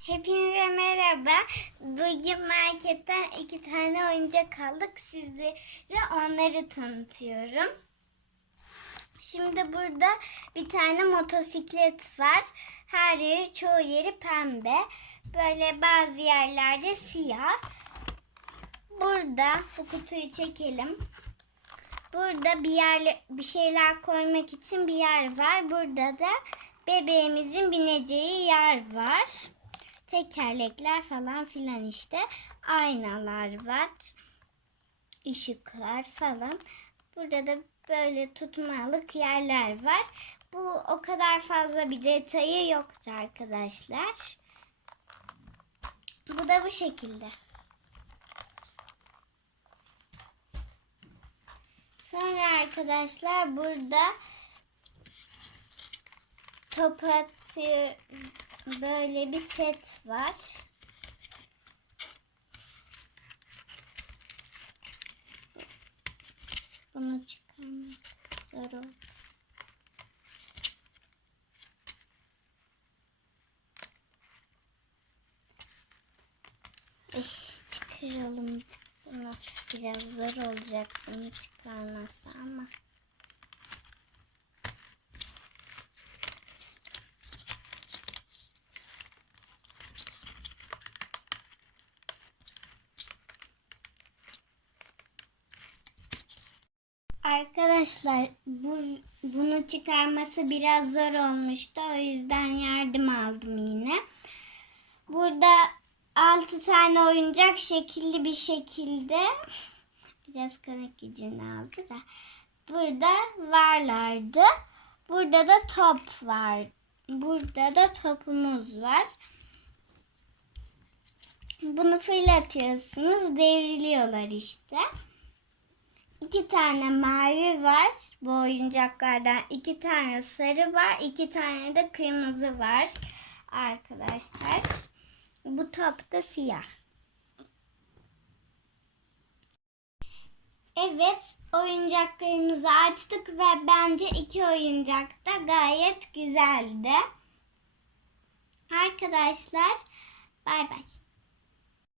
Hepinize merhaba. Bugün marketten iki tane oyuncak aldık. Sizlere onları tanıtıyorum. Şimdi burada bir tane motosiklet var. Her yeri, çoğu yeri pembe. Böyle bazı yerlerde siyah. Burada bu kutuyu çekelim. Burada bir yerle bir şeyler koymak için bir yer var. Burada da bebeğimizin bineceği yer var. Tekerlekler falan filan işte. Aynalar var. ışıklar falan. Burada da böyle tutmalık yerler var. Bu o kadar fazla bir detayı yoktu arkadaşlar. Bu da bu şekilde. Sonra arkadaşlar burada top atıyor böyle bir set var. Bunu çıkarmak zor oldu. Çıkaralım bunu. Biraz zor olacak bunu çıkarması ama. Arkadaşlar bu bunu çıkarması biraz zor olmuştu. O yüzden yardım aldım yine. Burada 6 tane oyuncak şekilli bir şekilde biraz komik gücünü aldı da burada varlardı. Burada da top var. Burada da topumuz var. Bunu fırlatıyorsunuz, devriliyorlar işte. İki tane mavi var bu oyuncaklardan. iki tane sarı var. iki tane de kırmızı var arkadaşlar. Bu top da siyah. Evet oyuncaklarımızı açtık ve bence iki oyuncak da gayet güzeldi. Arkadaşlar bay bay.